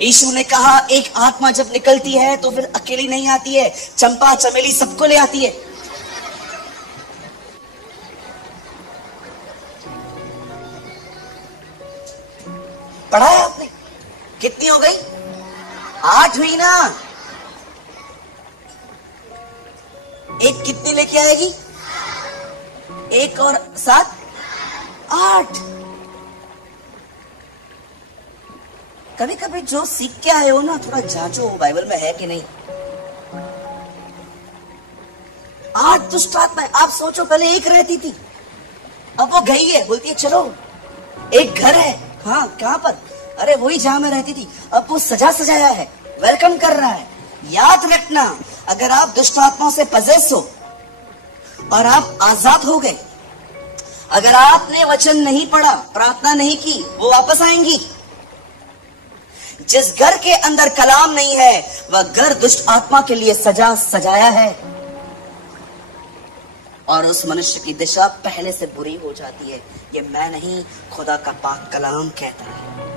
यीशु ने कहा एक आत्मा जब निकलती है तो फिर अकेली नहीं आती है, चंपा चमेली सबको ले आती है। पढ़ा है आपने? कितनी हो गई? 8 हुई ना। एक कितनी लेके आएगी? 1 और 7 8। कभी कभी जो सीख के आए हो ना, थोड़ा जांचो बाइबल में है कि नहीं। 8 दुष्ट आत्माएं। आप सोचो, पहले एक रहती थी, अब वो गई है, बोलती है चलो एक घर है। हाँ, कहां पर? अरे वही जहां में रहती थी, अब वो सजा सजाया है, वेलकम कर रहा है। याद रखना, अगर आप दुष्ट आत्माओं से पजेस हो और आप आजाद हो गए, अगर आपने वचन नहीं पढ़ा, प्रार्थना नहीं की, वो वापस आएंगी। जिस घर के अंदर कलाम नहीं है, वह घर दुष्ट आत्मा के लिए सजा सजाया है, और उस मनुष्य की दिशा पहले से बुरी हो जाती है। ये मैं नहीं, खुदा का पाक कलाम कहता है।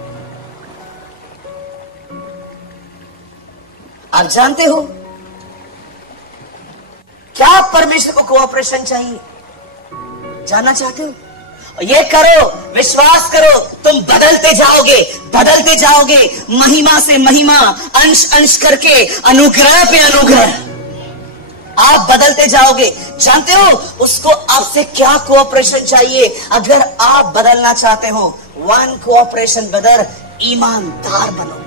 आप जानते हो क्या परमेश्वर को कोऑपरेशन चाहिए? जानना चाहते हो? ये करो, विश्वास करो, तुम बदलते जाओगे, बदलते जाओगे, महिमा से महिमा, अंश अंश करके, अनुग्रह पे अनुग्रह आप बदलते जाओगे। जानते हो उसको आपसे क्या कोऑपरेशन चाहिए? अगर आप बदलना चाहते हो, 1 कोऑपरेशन ब्रदर, ईमानदार बनो,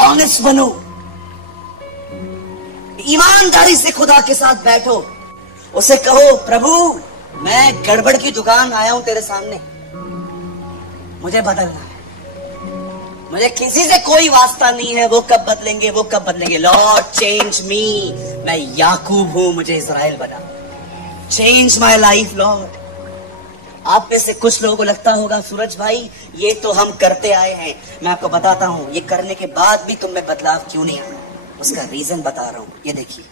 ऑनेस्ट बनो, ईमानदारी से खुदा के साथ बैठो। उसे कहो, प्रभु मैं गड़बड़ की दुकान आया हूं तेरे सामने, मुझे बदलना है, मुझे किसी से कोई वास्ता नहीं है, वो कब बदलेंगे, वो कब बदलेंगे। लॉर्ड चेंज मी, मैं याकूब हूं, मुझे इज़राइल बना, चेंज माय लाइफ लॉर्ड। आप में से कुछ लोगों को लगता होगा, सूरज भाई ये तो हम करते आए हैं। मैं आपको बताता हूं, ये करने के बाद भी तुम में बदलाव क्यों नहीं आया, उसका रीजन बता रहा हूं। ये देखिए,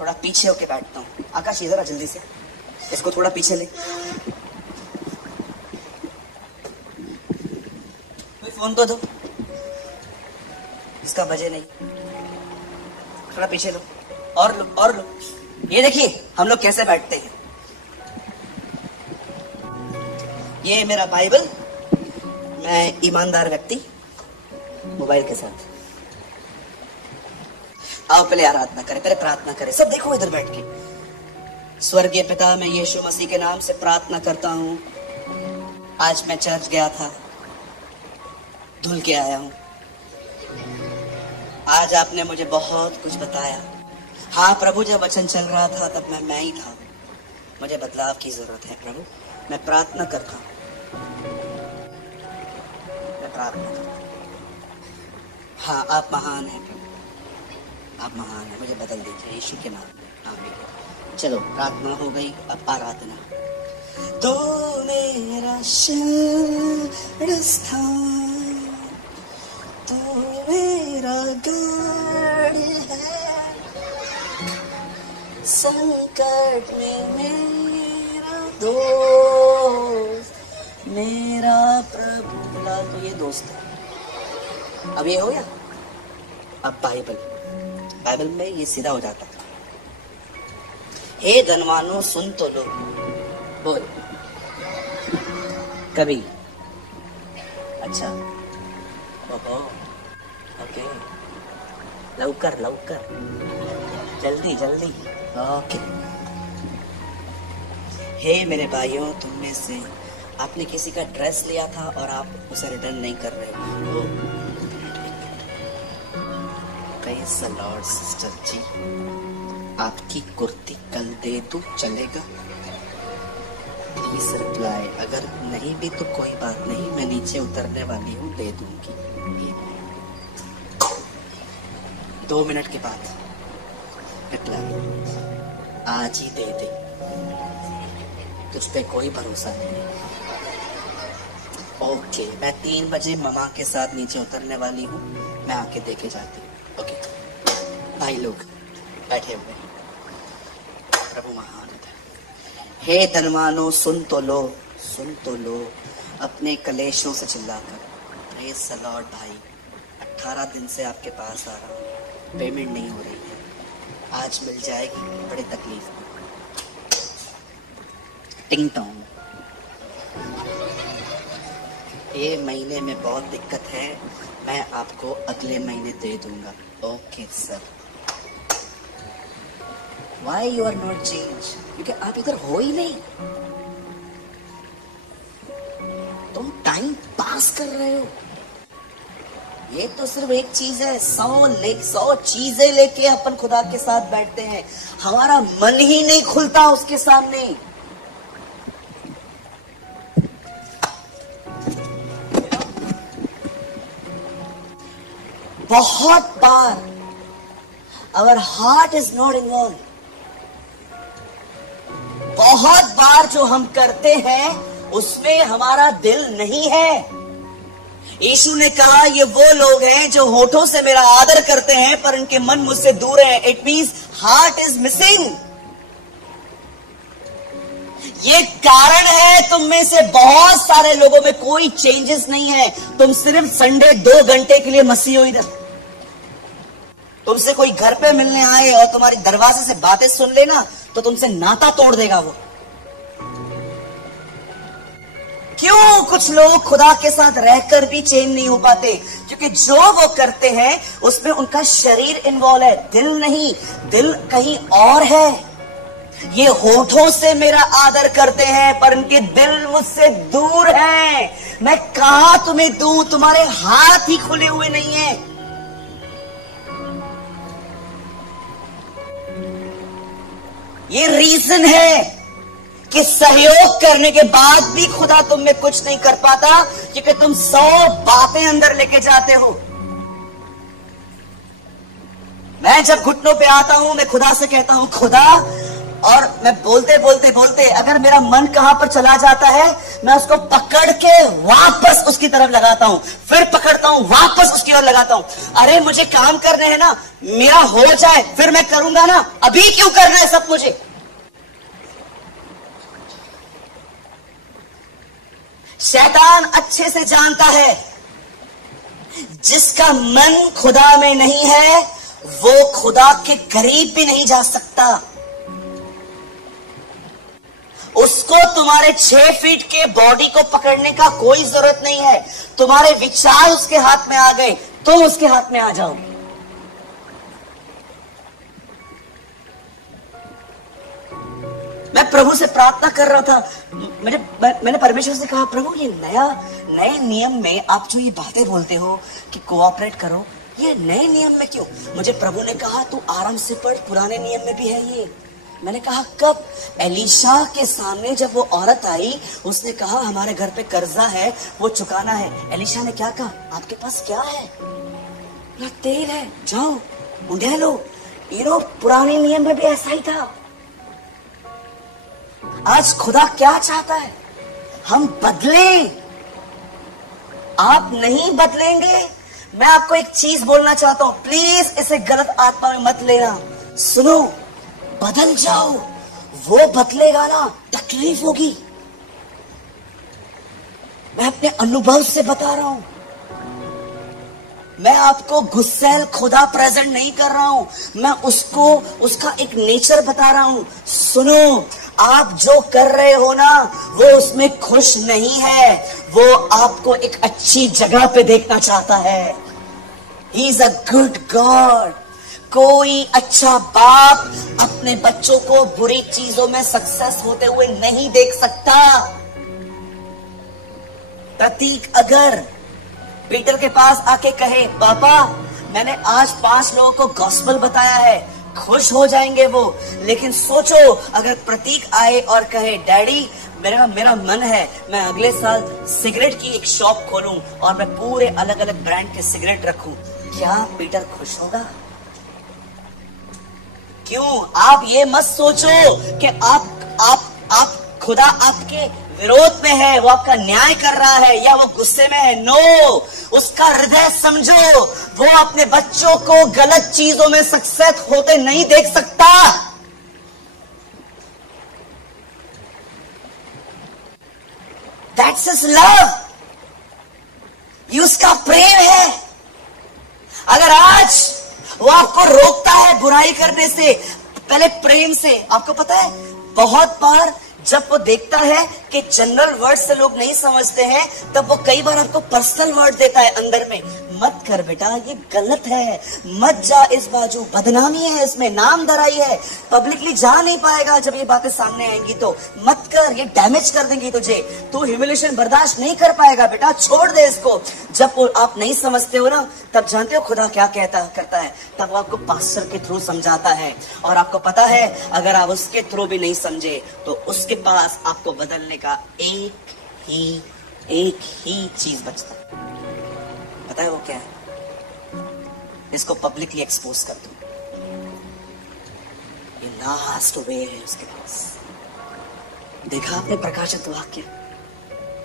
थोड़ा पीछे होके बैठता हूं। आकाश इधर आ जल्दी से, इसको थोड़ा पीछे ले, कोई फोन तो दो, इसका बजे नहीं, थोड़ा पीछे लो, और लो, और लो। ये देखिए हम लोग कैसे बैठते हैं। ये मेरा बाइबल, मैं ईमानदार व्यक्ति, मोबाइल के साथ। आओ पहले आराधना करें, पहले प्रार्थना करें। सब देखो इधर बैठ के। स्वर्गीय पिता, मैं यीशु मसीह के नाम से प्रार्थना करता हूं। आज मैं चर्च गया था, धुल के आया हूं। आज आपने मुझे बहुत कुछ बताया। हाँ प्रभु, जब वचन चल रहा था तब मैं ही था। मुझे बदलाव की जरूरत है प्रभु। मैं प्रार्थना करता हूं, मैं प्रार्थना करता हूं। हाँ, आप महान हैं प्रभु, आप महान हैं। मुझे बदल दीजिए यीशु के नाम में, आमीन। चलो, प्रार्थना हो गई, अब आराधना। तो मेरा स्थान, तो मेरा गढ़ है, संकट में मेरा दोस्त, मेरा प्रभु। तो ये दोस्त है। अब ये हो गया। अब बाइबल में ये सीधा हो जाता है। हे धनवानों सुन तो लो, बोल कभी। अच्छा, ओहो, ओके, लवकर लवकर, जल्दी जल्दी, ओके। हे मेरे भाइयों, तुम में से आपने किसी का ड्रेस लिया था और आप उसे रिटर्न नहीं कर रहे हो। प्रेज़ द लॉर्ड सिस्टर जी, आपकी कुर्ती कल दे दूं, चलेगा? Please reply. अगर नहीं भी तो कोई बात नहीं, मैं नीचे उतरने वाली हूँ, दे दूंगी। 2 मिनट के बाद रिप्लाई। आज ही दे दे, तुझ पे कोई भरोसा नहीं। ओके, मैं 3 बजे ममा के साथ नीचे उतरने वाली हूँ, मैं आके देखे जाती हूँ। ओके भाई लोग बैठे हुए, प्रभु महान है। हे धनवानों सुन तो लो, सुन तो लो, अपने कलेशों से चिल्लाकर प्रेज़ द लॉर्ड भाई, 18 दिन से आपके पास आ रहा हूँ, पेमेंट नहीं हो रही है, आज मिल जाएगी, बड़ी तकलीफ में। टिंग टोंग, ये महीने में बहुत दिक्कत है, मैं आपको अगले महीने दे दूंगा। Okay sir. Why you are not change? क्योंकि आप इधर हो ही नहीं, तुम टाइम पास कर रहे हो। ये तो सिर्फ एक चीज है, 100 चीजें लेके अपन खुदा के साथ बैठते हैं, हमारा मन ही नहीं खुलता उसके सामने। बहुत बार our heart is not involved। बहुत बार जो हम करते हैं उसमें हमारा दिल नहीं है। यीशु ने कहा ये वो लोग हैं जो होठों से मेरा आदर करते हैं पर इनके मन मुझसे दूर है। It means heart is missing. ये कारण है तुम में से बहुत सारे लोगों में कोई चेंजेस नहीं है। तुम सिर्फ संडे 2 घंटे के लिए मसीह हो। इधर तुमसे कोई घर पे मिलने आए और तुम्हारी दरवाजे से बातें सुन लेना तो तुमसे नाता तोड़ देगा वो। क्यों कुछ लोग खुदा के साथ रहकर भी चेंज नहीं हो पाते? क्योंकि जो वो करते हैं उसमें उनका शरीर इन्वॉल्व है, दिल नहीं। दिल कहीं और है। ये होठों से मेरा आदर करते हैं पर इनके दिल मुझसे दूर हैं। मैं कहां तुम्हें दूं? तुम्हारे हाथ ही खुले हुए नहीं है। ये रीजन है कि सहयोग करने के बाद भी खुदा तुम में कुछ नहीं कर पाता, क्योंकि तुम 100 बातें अंदर लेके जाते हो। मैं जब घुटनों पे आता हूं मैं खुदा से कहता हूं खुदा, और मैं बोलते बोलते बोलते अगर मेरा मन कहां पर चला जाता है मैं उसको पकड़ के वापस उसकी तरफ लगाता हूं, फिर पकड़ता हूं वापस उसकी ओर लगाता हूं। अरे मुझे काम करने हैं ना, मेरा हो जाए फिर मैं करूंगा ना, अभी क्यों करना है सब मुझे? शैतान अच्छे से जानता है जिसका मन खुदा में नहीं है वो खुदा के करीब भी नहीं जा सकता। उसको तुम्हारे 6 फीट के बॉडी को पकड़ने का कोई जरूरत नहीं है। तुम्हारे विचार उसके हाथ में आ गए, तुम उसके हाथ में आ जाओगे। मैं प्रभु से प्रार्थना कर रहा था, मैंने परमेश्वर से कहा प्रभु ये नए नियम में आप जो ये बातें बोलते हो कि कोऑपरेट करो, ये नए नियम में क्यों? मुझे प्रभु ने कहा तू आराम से पढ़, पुराने नियम में भी है ये। मैंने कहा कब? एलीशा के सामने जब वो औरत आई उसने कहा हमारे घर पे कर्जा है वो चुकाना है। एलीशा ने क्या कहा? आपके पास क्या है? ना तेल है, जाओ उंडेल लो। पुराने नियम में भी ऐसा ही था। आज खुदा क्या चाहता है? हम बदले। आप नहीं बदलेंगे। मैं आपको एक चीज बोलना चाहता हूं, प्लीज इसे गलत आत्मा में मत लेना। सुनो, बदल जाओ। वो बदलेगा ना, तकलीफ होगी। मैं अपने अनुभव से बता रहा हूं। मैं आपको गुस्सैल खुदा प्रेजेंट नहीं कर रहा हूं, मैं उसका एक नेचर बता रहा हूं। सुनो, आप जो कर रहे हो ना वो उसमें खुश नहीं है। वो आपको एक अच्छी जगह पे देखना चाहता है। He is a good God. कोई अच्छा बाप अपने बच्चों को बुरी चीजों में सक्सेस होते हुए नहीं देख सकता। प्रतीक अगर पीटर के पास आके कहे पापा मैंने आज 5 लोगों को गॉस्पेल बताया है, खुश हो जाएंगे वो। लेकिन सोचो अगर प्रतीक आए और कहे डैडी मेरा मन है मैं अगले साल सिगरेट की एक शॉप खोलूं और मैं पूरे अलग अलग ब्रांड के सिगरेट रखूं, क्या पीटर खुश होगा? क्यों? आप ये मत सोचो कि आप खुदा आपके विरोध में है, वो आपका न्याय कर रहा है या वो गुस्से में है। नो, उसका हृदय समझो। वो अपने बच्चों को गलत चीजों में सक्सेस होते नहीं देख सकता। That's his love. ये उसका प्रेम है। अगर आज वो आपको रोकता है बुराई करने से, पहले प्रेम से। आपको पता है बहुत बार जब वो देखता है कि जनरल वर्ड से लोग नहीं समझते हैं, तब वो कई बार आपको पर्सनल वर्ड देता है अंदर में, मत कर बेटा, ये गलत है, मत जा इस बाजू, बदनामी है इसमें, नाम धराई है, पब्लिकली जा नहीं पाएगा जब ये बातें सामने आएंगी, तो मत कर, ये डैमेज कर देंगी तुझे, तू ह्यूमिलिएशन बर्दाश्त नहीं कर पाएगा बेटा, छोड़ दे इसको। जब आप नहीं समझते हो ना, तब जानते हो खुदा क्या करता है, तब वो आपको पास्टर के थ्रू समझाता है। और आपको पता है अगर आप उसके थ्रू भी नहीं समझे तो उसके पास आपको बदलने का एक ही चीज बचता है। पता है वो क्या है? इसको पब्लिकली एक्सपोज कर दो, ये लास्ट वे है उसके पास। देखा आपने प्रकाशित वाक्य,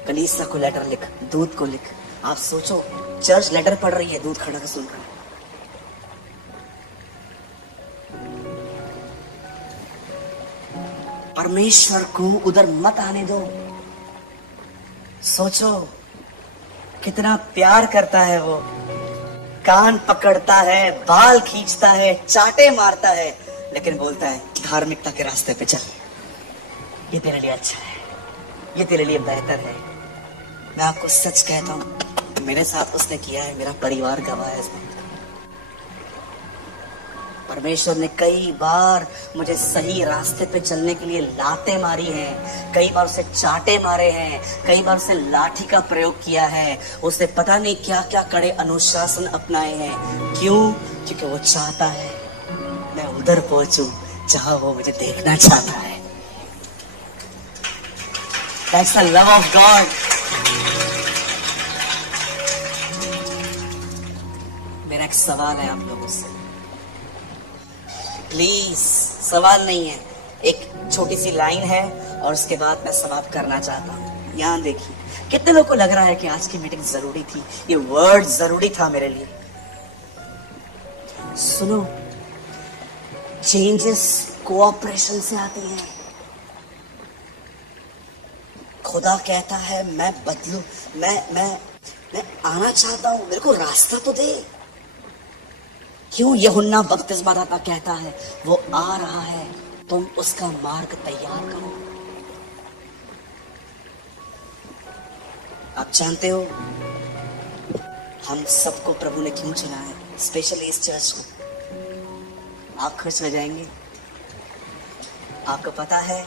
कलीसिया को लेटर लिख, दूत को लिख। आप सोचो चर्च लेटर पढ़ रही है, दूत खड़ा कर सुन रहा है। परमेश्वर को उधर मत आने दो। सोचो कितना प्यार करता है वो, कान पकड़ता है, बाल खींचता है, चाटे मारता है, लेकिन बोलता है धार्मिकता के रास्ते पे चल, ये तेरे लिए अच्छा है, ये तेरे लिए बेहतर है। मैं आपको सच कहता हूं, मेरे साथ उसने किया है, मेरा परिवार गवाह है इसमें। परमेश्वर ने कई बार मुझे सही रास्ते पे चलने के लिए लातें मारी हैं, कई बार उसे चाटे मारे हैं, कई बार उसे लाठी का प्रयोग किया है, उसे पता नहीं क्या क्या कड़े अनुशासन अपनाए हैं। क्यों? क्योंकि वो चाहता है मैं उधर पहुंचूं जहां वो मुझे देखना चाहता है। That's the love of God। मेरा एक सवाल है आप लोगों से, प्लीज, सवाल नहीं है, एक छोटी सी लाइन है और उसके बाद मैं समाप्त करना चाहता हूं। यहां देखिए, कितने लोगों को लग रहा है कि आज की मीटिंग जरूरी थी, ये वर्ड जरूरी था मेरे लिए। सुनो, चेंजेस कोऑपरेशन से आती हैं। खुदा कहता है मैं बदलू, मैं आना चाहता हूं, मेरे को रास्ता तो दे। क्यों? यूहन्ना बपतिस्मादाता कहता है वो आ रहा है, तुम उसका मार्ग तैयार करो। आप जानते हो हम सबको प्रभु ने क्यों चुना है, स्पेशली इस चर्च को? आप खुश हो जाएंगे। आपको पता है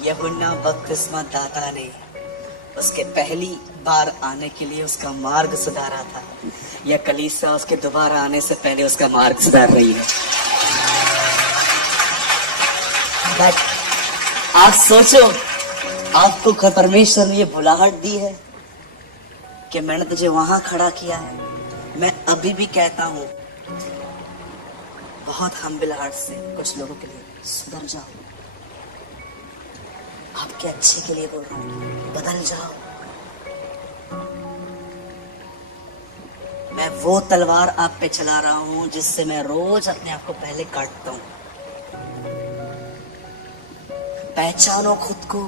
यूहन्ना बपतिस्मादाता ने उसके पहली बार आने के लिए उसका मार्ग सुधारा था, या कलीसिया उसके दोबारा आने से पहले उसका मार्ग सुधार रही है? बट आप सोचो, आपको परमेश्वर ने ये बुलाहट दी है कि मैंने तुझे वहां खड़ा किया है। मैं अभी भी कहता हूं बहुत हम्बल हार्ट से कुछ लोगों के लिए, सुधर जाओ, आपके अच्छे के लिए बोल रहा हूं, बदल जाओ। मैं वो तलवार आप पे चला रहा हूं जिससे मैं रोज अपने आप को पहले काटता हूं। पहचानो खुद को।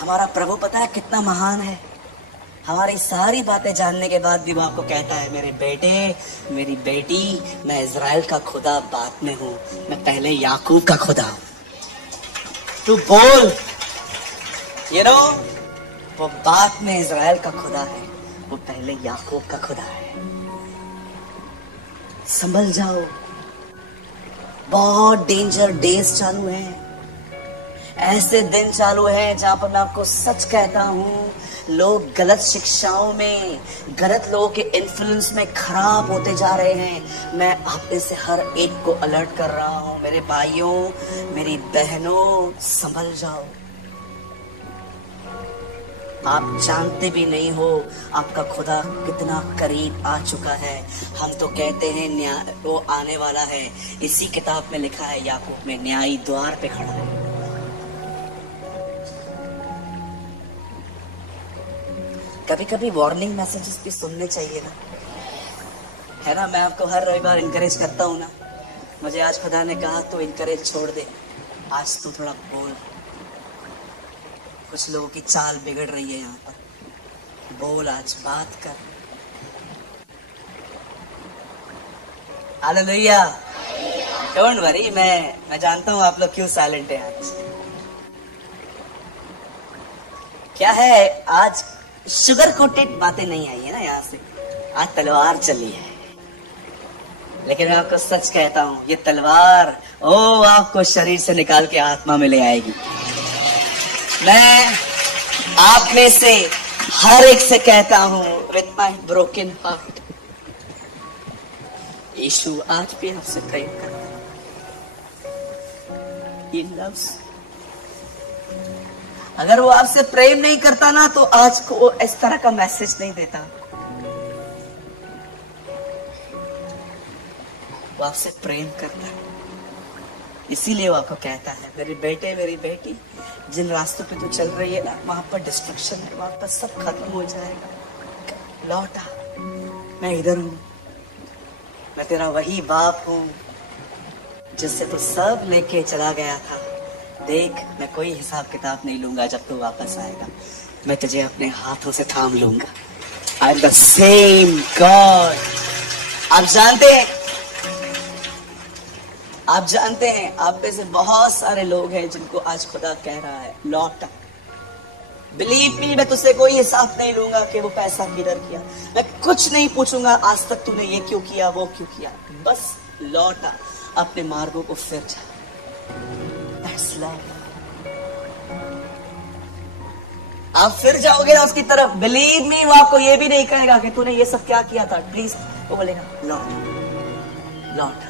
हमारा प्रभु पता है कितना महान है। हमारी सारी बातें जानने के बाद भी वो आपको कहता है मेरे बेटे, मेरी बेटी, मैं इज़राइल का खुदा बात में हूं, मैं पहले याकूब का खुदा हूं। तू बोल, you know, वो बात में इज़राइल का खुदा है, वो पहले याकूब का खुदा है। संभल जाओ, बहुत डेंजर डेज चालू हैं, ऐसे दिन चालू हैं जहां पर मैं आपको सच कहता हूं लोग गलत शिक्षाओं में, गलत लोगों के इन्फ्लुएंस में खराब होते जा रहे हैं। मैं आप में से हर एक को अलर्ट कर रहा हूं, मेरे भाइयों, मेरी बहनों, संभल जाओ। आप जानते भी नहीं हो आपका खुदा कितना करीब आ चुका है। हम तो कहते हैं न्याय वो आने वाला है। इसी किताब में लिखा है याकूब में, न्यायी द्वार पे खड़ा है। कभी कभी वार्निंग मैसेजेस भी सुनने चाहिए ना, है ना? मैं आपको हर रविवार इनकरेज करता हूँ ना। मुझे आज खुदा ने कहा तो इनकरेज छोड़ दे, आज तो थोड़ा बोल। कुछ लोगों की चाल बिगड़ रही है यहाँ पर। बोल, आज बात कर। हालेलुया। डोंट वरी, मैं जानता हूं आप लोग क्यों साइलेंट हैं आज। क्या है, आज शुगर कोटेड बातें नहीं आई है ना यहाँ से, आज तलवार चली है। लेकिन मैं आपको सच कहता हूं, ये तलवार आपको शरीर से निकाल के आत्मा में ले आएगी। मैं आप में से हर एक से कहता हूं, विथ माई ब्रोकन हार्ट, यीशु आज भी आपसे प्रेम करता है। He loves। अगर वो आपसे प्रेम नहीं करता ना, तो आज को इस तरह का मैसेज नहीं देता। वो आपसे प्रेम करता है, इसीलिए वो आपको कहता है, मेरे बेटे मेरी बेटी, जिन रास्तों पे तू चल रही है ना, वहां पर डिस्ट्रक्शन है, वहां पर सब खत्म हो जाएगा। लौटा, मैं इधर हूं, मैं तेरा वही बाप हूं जिससे तू सब लेके चला गया था। देख, मैं कोई हिसाब किताब नहीं लूंगा, जब तू वापस आएगा मैं तुझे अपने हाथों से थाम लूंगा। I am the same God. आप जानते हैं, आप में से बहुत सारे लोग हैं जिनको आज खुदा कह रहा है, लौट। बिलीव मी, मैं तुझसे कोई हिसाब नहीं लूंगा कि वो पैसा किधर किया, मैं कुछ नहीं पूछूंगा आज तक तूने ये क्यों किया, वो क्यों किया। बस लौटा, अपने मार्गों को फिर जा। That's love। आप फिर जाओगे ना उसकी तरफ, बिलीव मी, वो आपको ये भी नहीं कहेगा कि तूने ये सब क्या किया था, प्लीज। वो बोलेगा लौट लौट।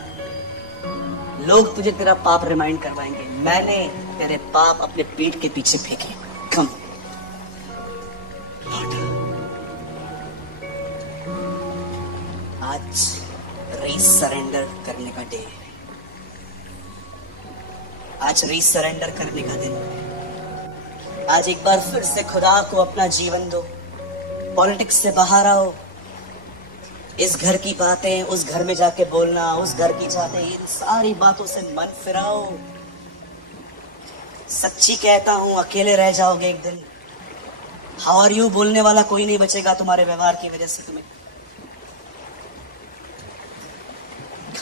लोग तुझे तेरा पाप रिमाइंड करवाएंगे, मैंने तेरे पाप अपने पीठ के पीछे फेंके। कम लौट। आज रीसरेंडर करने का डे है। आज रीसरेंडर करने का दिन। आज एक बार फिर से खुदा को अपना जीवन दो। पॉलिटिक्स से बाहर आओ। इस घर की बातें उस घर में जाके बोलना, उस घर की बातें, इन सारी बातों से मन फिराओ। सच्ची कहता हूं, अकेले रह जाओगे एक दिन। हाउ आर यू बोलने वाला कोई नहीं बचेगा तुम्हारे व्यवहार की वजह से। तुम्हें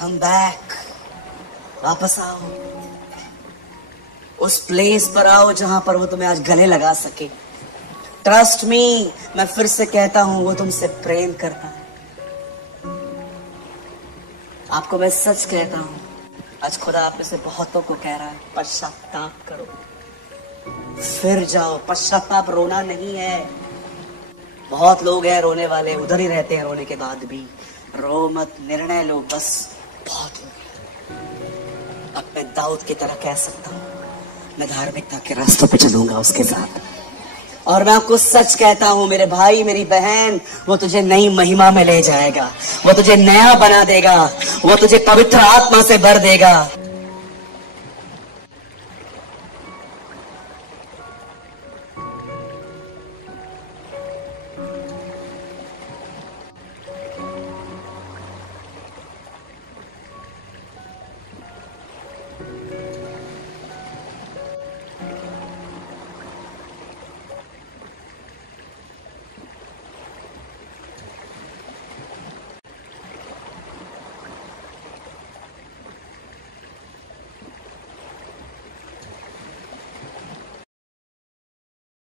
कम बैक, वापस आओ। उस प्लेस पर आओ जहां पर वो तुम्हें आज गले लगा सके। ट्रस्ट मी, मैं फिर से कहता हूं, वो तुमसे प्रेम करता है। आपको मैं सच कहता हूं, आज खुदा आप में से बहुतों को कह रहा है, पश्चाताप करो, फिर जाओ। पश्चाताप रोना नहीं है। बहुत लोग हैं रोने वाले, उधर ही रहते हैं रोने के बाद भी। रो मत, निर्णय लो बस। बहुत हो गया। अब मैं दाऊद की तरह कह सकता हूं, मैं धार्मिकता के रास्तों पे चलूंगा उसके साथ। और मैं आपको सच कहता हूं, मेरे भाई मेरी बहन, वो तुझे नई महिमा में ले जाएगा। वो तुझे नया बना देगा। वो तुझे पवित्र आत्मा से भर देगा।